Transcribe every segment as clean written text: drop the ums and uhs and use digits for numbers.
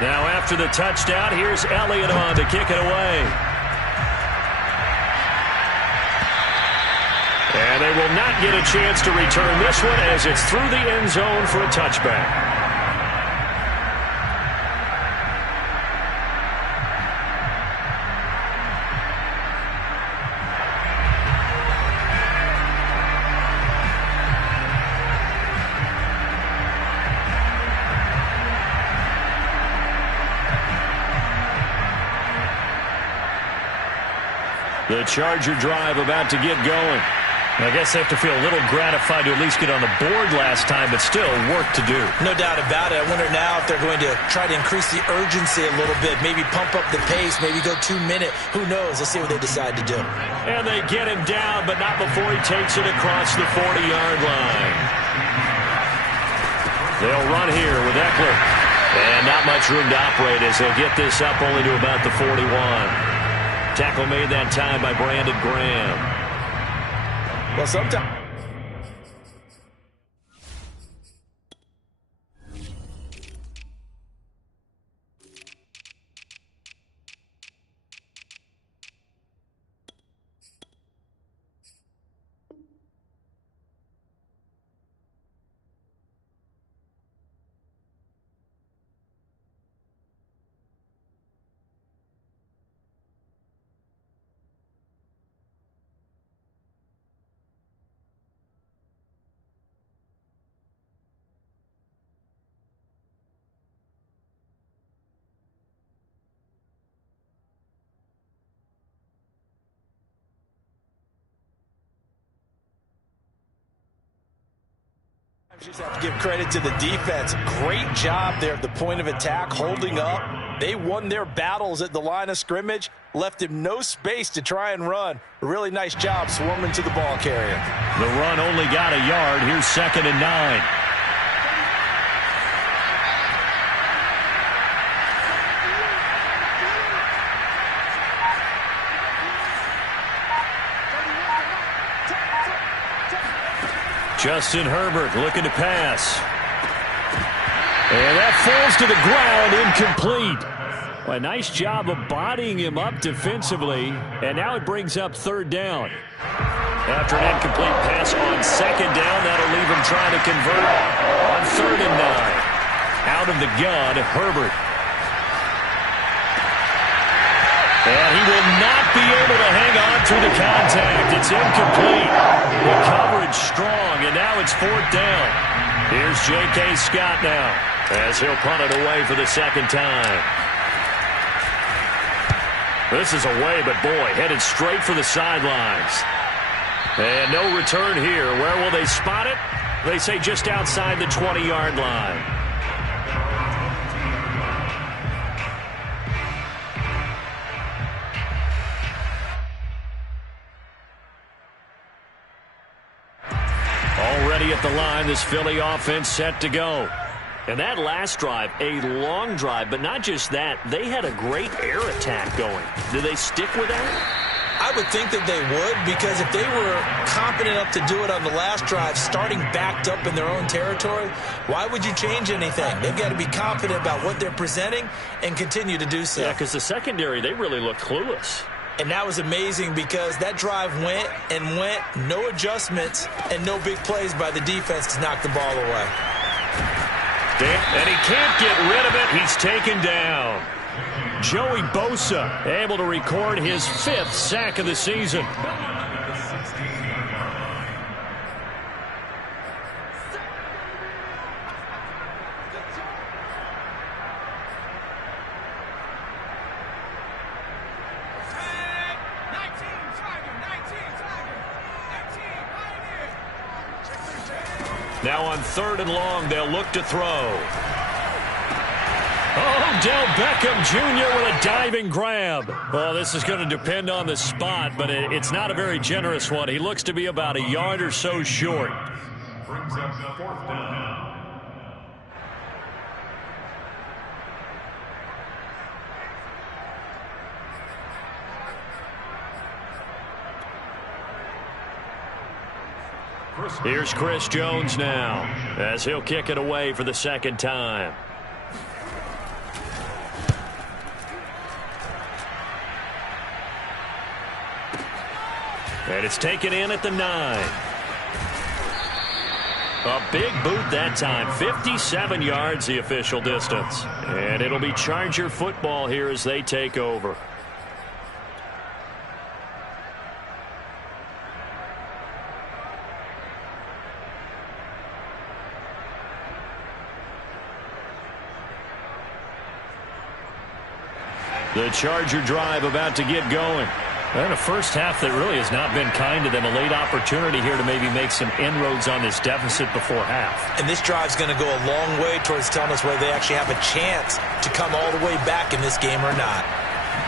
Now after the touchdown, here's Elliott on to kick it away. And they will not get a chance to return this one as it's through the end zone for a touchback. The Charger drive about to get going. I guess they have to feel a little gratified to at least get on the board last time, but still work to do. No doubt about it. I wonder now if they're going to try to increase the urgency a little bit, maybe pump up the pace, maybe go 2-minute. Who knows? Let's see what they decide to do. And they get him down, but not before he takes it across the 40-yard line. They'll run here with Eckler. And not much room to operate as they'll get this up only to about the 41. Tackle made that time by Brandon Graham. Well, sometimes. Just have to give credit to the defense. Great job there at the point of attack, holding up. They won their battles at the line of scrimmage, left him no space to try and run. A really nice job swarming to the ball carrier. The run only got a yard. Here's 2nd and 9. Justin Herbert looking to pass. And that falls to the ground, incomplete. A nice job of bodying him up defensively, and now it brings up 3rd down. After an incomplete pass on 2nd down, that'll leave him trying to convert on 3rd and 9. Out of the gun, Herbert. And he will not be able to hang on through the contact. It's incomplete. The coverage strong, and now it's 4th down. Here's J.K. Scott now as he'll punt it away for the 2nd time. This is away, but boy, headed straight for the sidelines. And no return here. Where will they spot it? They say just outside the 20-yard line. Already at the line, this Philly offense set to go. And that last drive, a long drive, but not just that. They had a great air attack going. Do they stick with that? I would think that they would, because if they were confident enough to do it on the last drive, starting backed up in their own territory, why would you change anything? They've got to be confident about what they're presenting and continue to do so. Yeah, because the secondary, they really looked clueless. And that was amazing because that drive went and went, no adjustments, and no big plays by the defense to knock the ball away. And he can't get rid of it. He's taken down. Joey Bosa able to record his 5th sack of the season. Now on 3rd and long, they'll look to throw. Oh, Del Beckham Jr. with a diving grab. Well, this is going to depend on the spot, but it's not a very generous one. He looks to be about a yard or so short. Brings up 4th down. Here's Chris Jones now as he'll kick it away for the 2nd time. And it's taken in at the 9. A big boot that time. 57 yards the official distance. And it'll be Charger football here as they take over. The Charger drive about to get going. And a first half that really has not been kind to them. A late opportunity here to maybe make some inroads on this deficit before half. And this drive's going to go a long way towards telling us whether they actually have a chance to come all the way back in this game or not.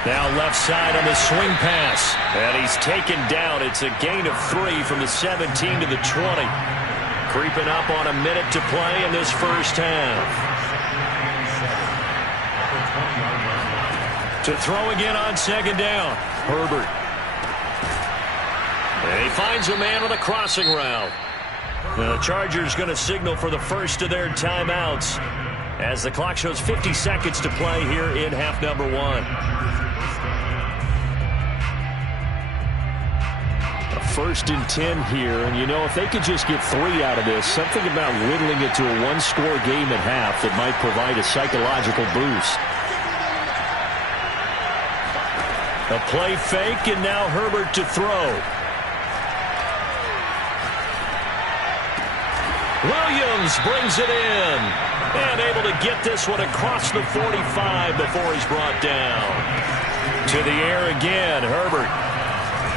Now left side on the swing pass. And he's taken down. It's a gain of 3 from the 17 to the 20. Creeping up on a minute to play in this first half. To throw again on second down. Herbert. And he finds a man on the crossing route. The Chargers going to signal for the first of their timeouts as the clock shows 50 seconds to play here in half number 1. A 1st and 10 here, and you know, if they could just get 3 out of this, something about whittling it to a one-score game at half that might provide a psychological boost. A play fake, and now Herbert to throw. Williams brings it in. And able to get this one across the 45 before he's brought down. To the air again, Herbert.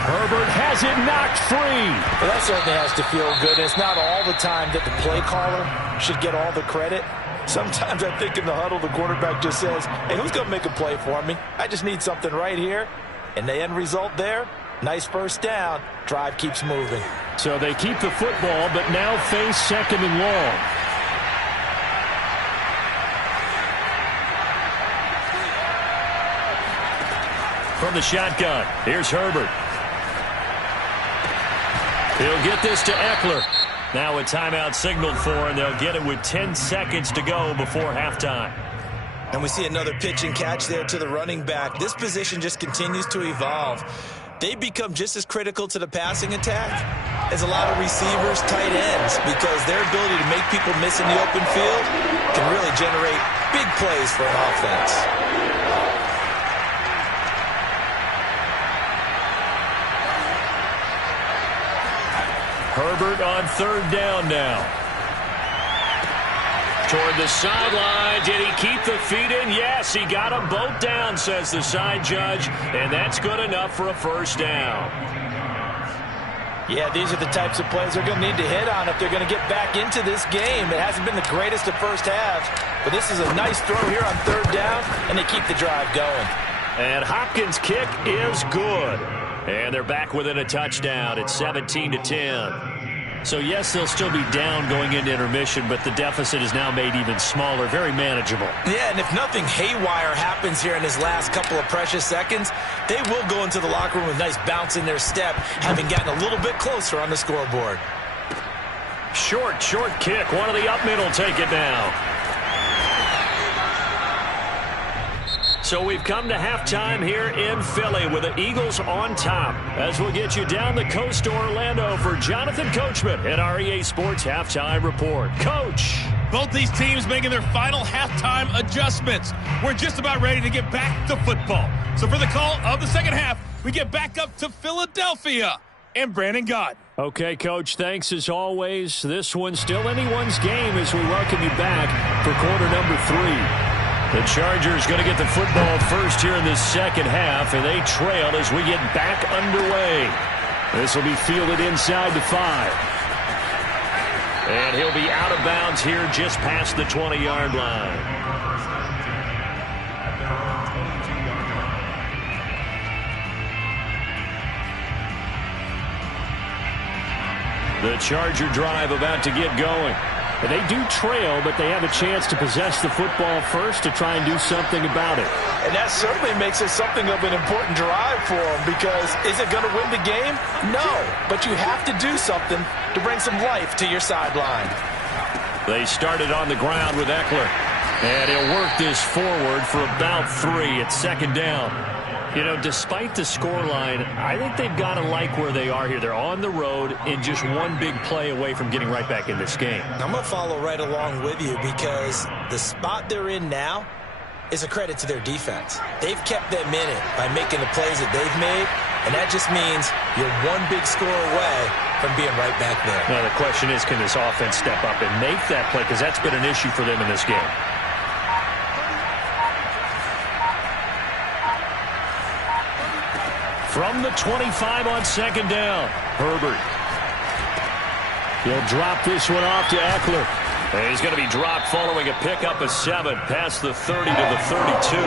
Herbert has it knocked free. Well, that certainly has to feel good. It's not all the time that the play caller should get all the credit. Sometimes I think in the huddle, the quarterback just says, hey, who's going to make a play for me? I just need something right here. And the end result there, nice first down. Drive keeps moving. So they keep the football, but now face 2nd and long. From the shotgun, here's Herbert. He'll get this to Eckler. Now a timeout signaled for, and they'll get it with 10 seconds to go before halftime. And we see another pitch and catch there to the running back. This position just continues to evolve. They become just as critical to the passing attack as a lot of receivers, tight ends, because their ability to make people miss in the open field can really generate big plays for an offense. Herbert on 3rd down now. Toward the sideline. Did he keep the feet in? Yes, he got them both down, says the side judge. And that's good enough for a first down. Yeah, these are the types of plays they're going to need to hit on if they're going to get back into this game. It hasn't been the greatest of first halves, but this is a nice throw here on 3rd down, and they keep the drive going. And Hopkins' kick is good. And they're back within a touchdown. It's 17-10. So, yes, they'll still be down going into intermission, but the deficit is now made even smaller, very manageable. Yeah, and if nothing haywire happens here in his last couple of precious seconds, they will go into the locker room with a nice bounce in their step, having gotten a little bit closer on the scoreboard. Short kick. One of the up mid will take it now. So we've come to halftime here in Philly with the Eagles on top. As we'll get you down the coast to Orlando for Jonathan Coachman at our EA Sports Halftime Report. Coach. Both these teams making their final halftime adjustments. We're just about ready to get back to football. So for the call of the second half, we get back up to Philadelphia and Brandon Gott. Okay, Coach, thanks as always. This one's still anyone's game as we welcome you back for quarter number 3. The Chargers going to get the football first here in the second half, and they trail as we get back underway. This will be fielded inside the 5. And he'll be out of bounds here just past the 20-yard line. The Charger drive about to get going. They do trail, but they have a chance to possess the football first to try and do something about it. And that certainly makes it something of an important drive for them, because is it going to win the game? No, but you have to do something to bring some life to your sideline. They started on the ground with Eckler, and he'll work this forward for about 3 at 2nd down. You know, despite the scoreline, I think they've got to like where they are here. They're on the road and just one big play away from getting right back in this game. I'm going to follow right along with you because the spot they're in now is a credit to their defense. They've kept them in it by making the plays that they've made, and that just means you're one big score away from being right back there. Now, the question is, can this offense step up and make that play? Because that's been an issue for them in this game. From the 25 on second down, Herbert. He'll drop this one off to Eckler. And he's going to be dropped following a pickup of 7 past the 30 to the 32.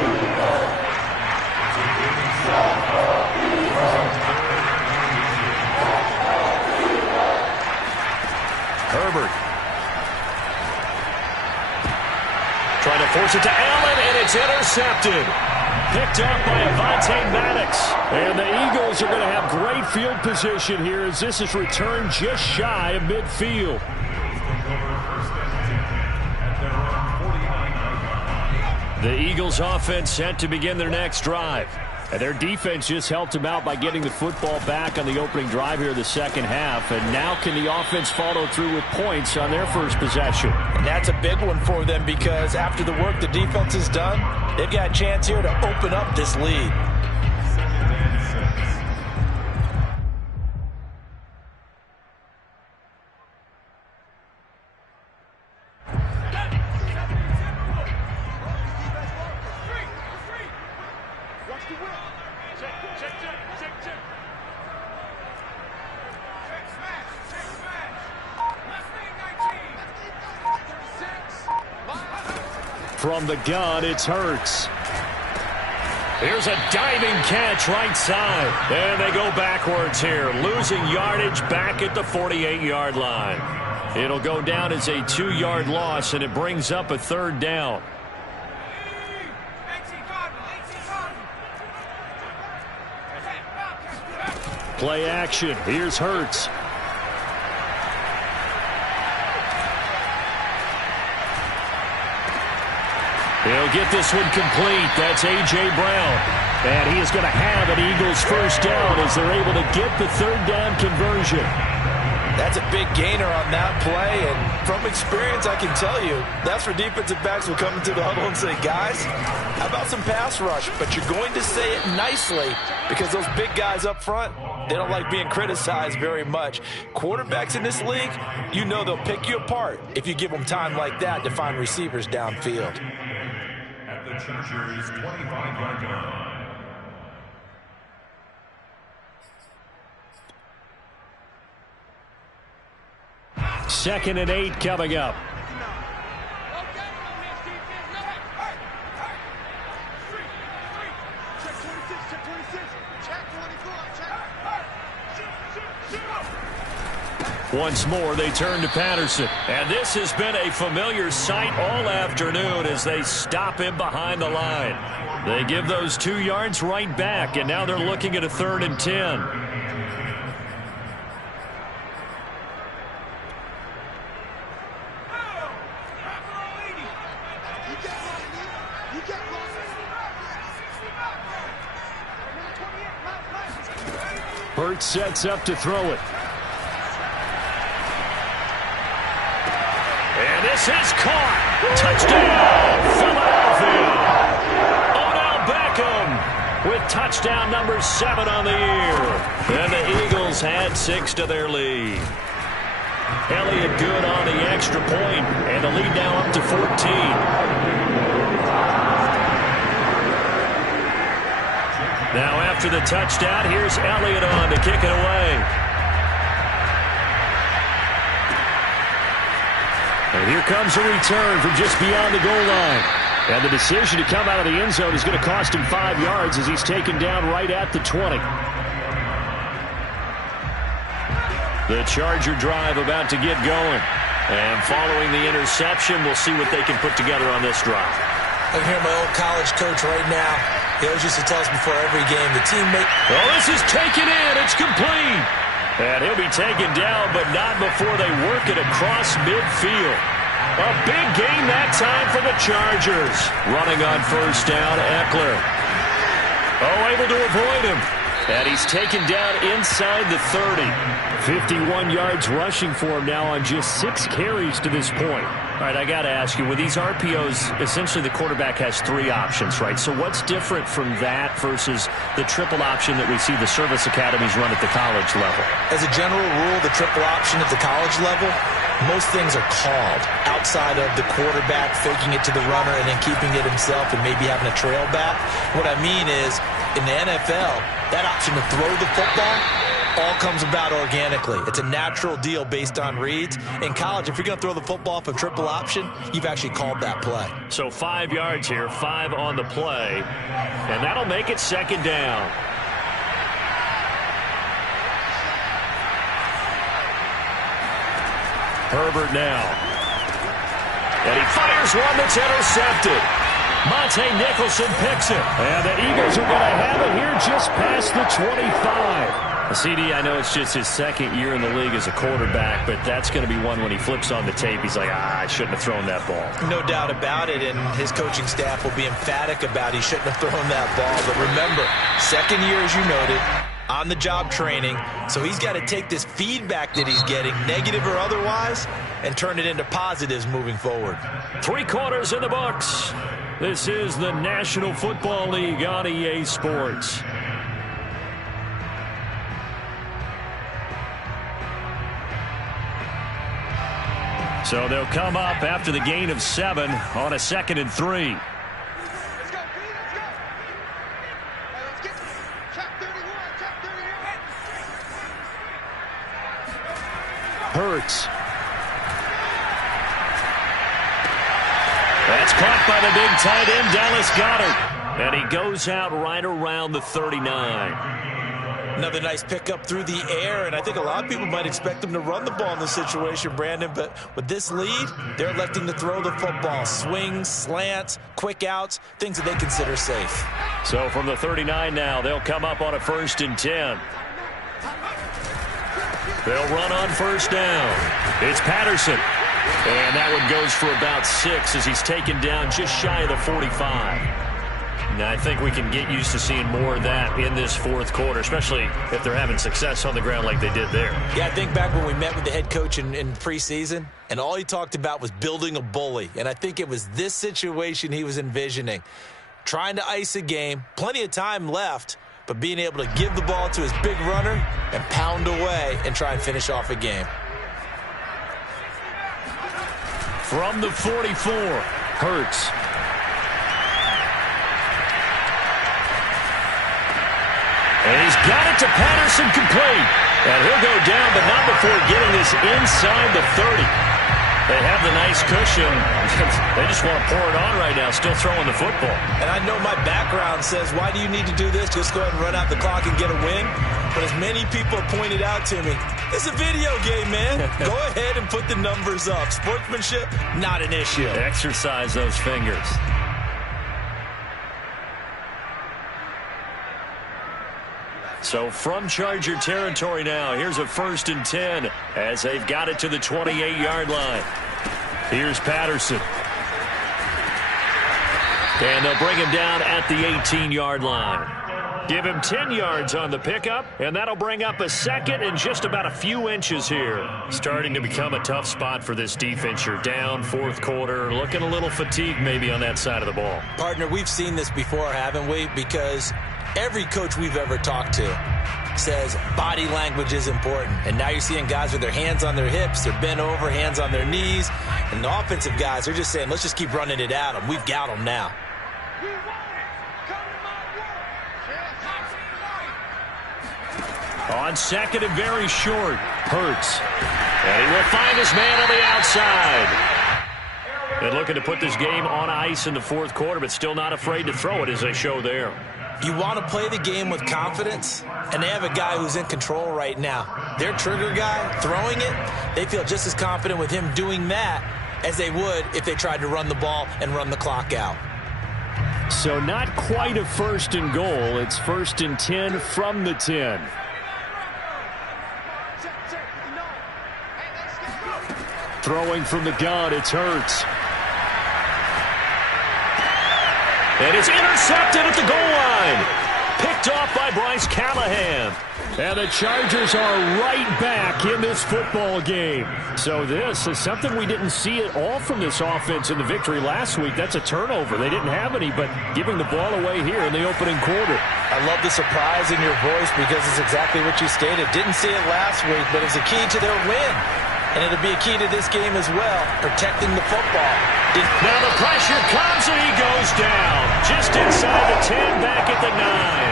Herbert. Trying to force it to Allen, and it's intercepted. Picked up by Avonte Maddox. And the Eagles are going to have great field position here as this is returned just shy of midfield. The Eagles offense set to begin their next drive. And their defense just helped them out by getting the football back on the opening drive here in the second half. And now can the offense follow through with points on their first possession? And that's a big one for them because after the work the defense has done, they've got a chance here to open up this lead. From the gun, it's Hurts. Here's a diving catch right side. And they go backwards here, losing yardage back at the 48-yard line. It'll go down as a 2-yard loss, and it brings up a third down. Play action. Here's Hurts. He'll get this one complete. That's A.J. Brown. And he is going to have an Eagles first down as they're able to get the third down conversion. That's a big gainer on that play, and from experience, I can tell you, that's where defensive backs will come into the huddle and say, guys, how about some pass rush? But you're going to say it nicely because those big guys up front, they don't like being criticized very much. Quarterbacks in this league, you know they'll pick you apart if you give them time like that to find receivers downfield. At the Chargers' 25-yard line. Second and 8 coming up. Once more, they turn to Patterson. And this has been a familiar sight all afternoon as they stop him behind the line. They give those 2 yards right back, and now they're looking at a 3rd and 10. Hurts sets up to throw it. And this is caught. Touchdown, Philadelphia. Odell Beckham with touchdown number 7 on the year. And the Eagles had 6 to their lead. Elliott good on the extra point, and the lead now up to 14. Now after the touchdown, here's Elliott on to kick it away. And here comes a return from just beyond the goal line. And the decision to come out of the end zone is going to cost him 5 yards as he's taken down right at the 20. The Charger drive about to get going. And following the interception, we'll see what they can put together on this drive. I can hear my old college coach right now. He always used to tell us before every game, the teammate. Oh, this is taken in. It's complete. And he'll be taken down, but not before they work it across midfield. A big gain that time for the Chargers. Running on first down, Eckler. Oh, able to avoid him. And he's taken down inside the 30. 51 yards rushing for him now on just 6 carries to this point. All right, I got to ask you, with these RPOs, essentially the quarterback has 3 options, right? So what's different from that versus the triple option that we see the service academies run at the college level? As a general rule, the triple option at the college level, most things are called outside of the quarterback faking it to the runner and then keeping it himself and maybe having a trail back. What I mean is, in the NFL, that option to throw the football all comes about organically. It's a natural deal based on reads. In college, if you're going to throw the football off a triple option, you've actually called that play. So 5 yards here, 5 on the play, and that'll make it 2nd down. Herbert now. And he fires one that's intercepted. Monte Nicholson picks it. And the Eagles are going to have it here just past the 25. CD, I know it's just his 2nd year in the league as a quarterback, but that's going to be one when he flips on the tape, he's like, I shouldn't have thrown that ball. No doubt about it, and his coaching staff will be emphatic about he shouldn't have thrown that ball. But remember, 2nd year, as you noted, on-the-job training, so he's got to take this feedback that he's getting, negative or otherwise, and turn it into positives moving forward. 3 quarters in the books. This is the National Football League on EA Sports. So they'll come up after the gain of 7 on a 2nd and 3. Hurts. That's caught by the big tight end, Dallas Goedert. And he goes out right around the 39. Another nice pickup through the air, and I think a lot of people might expect him to run the ball in this situation, Brandon, but with this lead, they're electing to throw the football. Swings, slants, quick outs, things that they consider safe. So from the 39 now, they'll come up on a 1st and 10. They'll run on 1st down. It's Patterson. And that one goes for about 6 as he's taken down just shy of the 45. Now, I think we can get used to seeing more of that in this 4th quarter, especially if they're having success on the ground like they did there. Yeah, I think back when we met with the head coach in preseason, and all he talked about was building a bully. And I think it was this situation he was envisioning. Trying to ice a game, plenty of time left, but being able to give the ball to his big runner and pound away and try and finish off a game. From the 44, Hurts. And he's got it to Patterson complete. And he'll go down, but not before getting this inside the 30. They have the nice cushion. They just want to pour it on right now, still throwing the football. And I know my background says, why do you need to do this? Just go ahead and run out the clock and get a win. But as many people have pointed out to me, it's a video game, man. Go ahead and put the numbers up. Sportsmanship, not an issue. Exercise those fingers. So from Charger territory now, here's a 1st and 10 as they've got it to the 28-yard line. Here's Patterson. And they'll bring him down at the 18-yard line. Give him 10 yards on the pickup, and that'll bring up a 2nd and just about a few inches here. Starting to become a tough spot for this defense. You're down 4th quarter, looking a little fatigued maybe on that side of the ball. Partner, we've seen this before, haven't we? Because every coach we've ever talked to says body language is important. And now you're seeing guys with their hands on their hips, they're bent over, hands on their knees. And the offensive guys are just saying, let's just keep running it at them. We've got them now. On 2nd and very short, Hurts. And he will find his man on the outside. And looking to put this game on ice in the 4th quarter, but still not afraid to throw it as they show there. You want to play the game with confidence, and they have a guy who's in control right now. Their trigger guy throwing it, they feel just as confident with him doing that as they would if they tried to run the ball and run the clock out. So not quite a 1st and goal. It's 1st and 10 from the 10. Throwing from the gun, it's Hurts. And it's intercepted at the goal line. picked off by Bryce Callahan. And the Chargers are right back in this football game. So this is something we didn't see at all from this offense in the victory last week. That's a turnover. They didn't have any, but giving the ball away here in the opening quarter. I love the surprise in your voice because it's exactly what you stated. Didn't see it last week, but it's a key to their win. And it'll be a key to this game as well, protecting the football. Now the pressure comes and he goes down. Just inside the 10, back at the 9.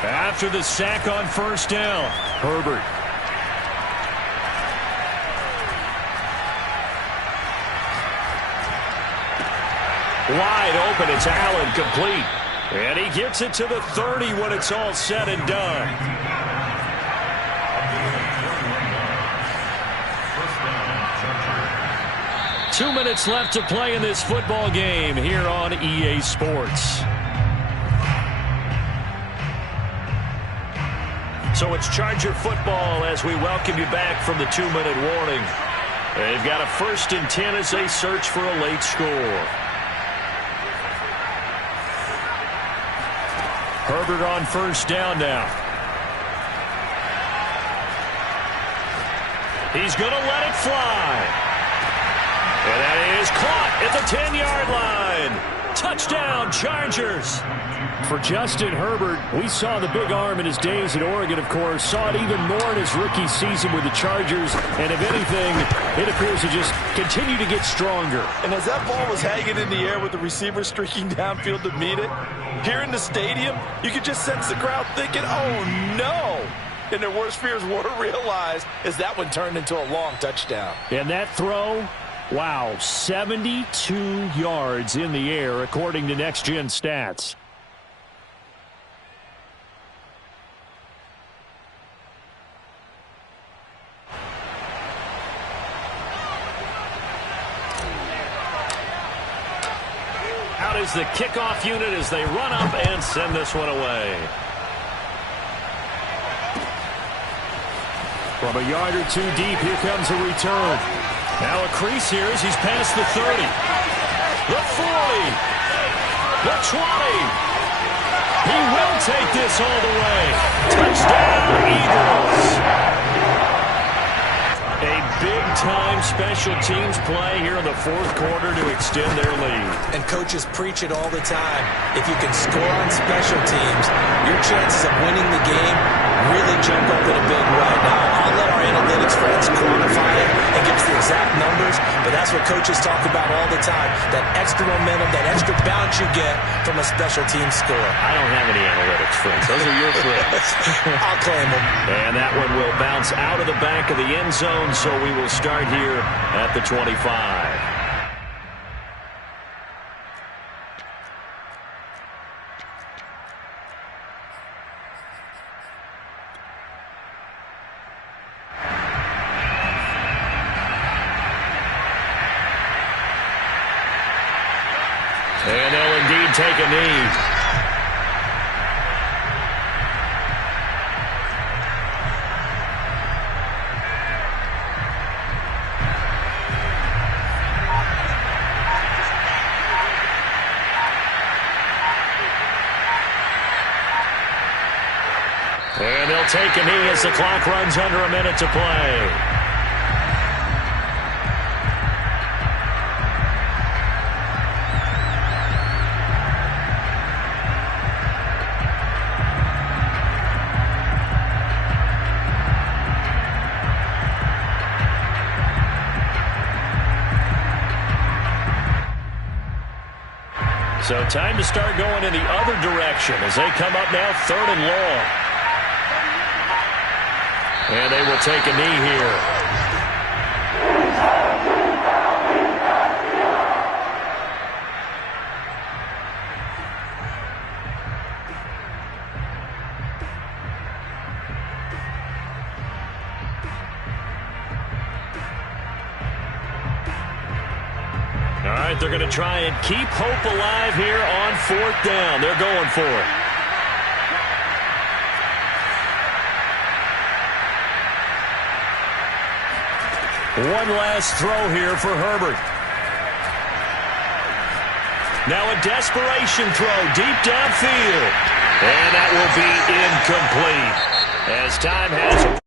After the sack on first down, Herbert. Wide open, it's Allen, complete. And he gets it to the 30 when it's all said and done. Two minutes left to play in this football game here on EA Sports. So it's Charger football as we welcome you back from the 2-minute warning. They've got a 1st and 10 as they search for a late score. Herbert on first down now. He's going to let it fly. And that is caught at the 10-yard line. Touchdown, Chargers. For Justin Herbert, we saw the big arm in his days at Oregon, of course. Saw it even more in his rookie season with the Chargers. And if anything, it appears to just continue to get stronger. And as that ball was hanging in the air with the receiver streaking downfield to meet it, here in the stadium, you could just sense the crowd thinking, oh, no. And their worst fears were realized as that one turned into a long touchdown. And that throw, wow, 72 yards in the air, according to Next Gen Stats. Out is the kickoff unit as they run up and send this one away. From a yard or two deep, here comes a return. Now a crease here as he's past the 30. The 40. The 20. He will take this all the way. Touchdown, Eagles. A big-time special teams play here in the 4th quarter to extend their lead. And coaches preach it all the time. If you can score on special teams, your chances of winning the game really jump up in a big way. Now, I'll let our analytics friends quantify it and give us the exact numbers, but that's what coaches talk about all the time. That extra momentum, that extra bounce you get from a special team score. I don't have any analytics friends. Those are your friends. I'll claim them. And that one will bounce out of the back of the end zone, so we will start here at the 25. And they'll indeed take a knee. And they'll take a knee as the clock runs under a minute to play. So time to start going in the other direction as they come up now 3rd and long. And they will take a knee here. All right, they're going to try and keep hope alive here on 4th down. They're going for it. One last throw here for Herbert. Now a desperation throw deep downfield. And that will be incomplete. As time has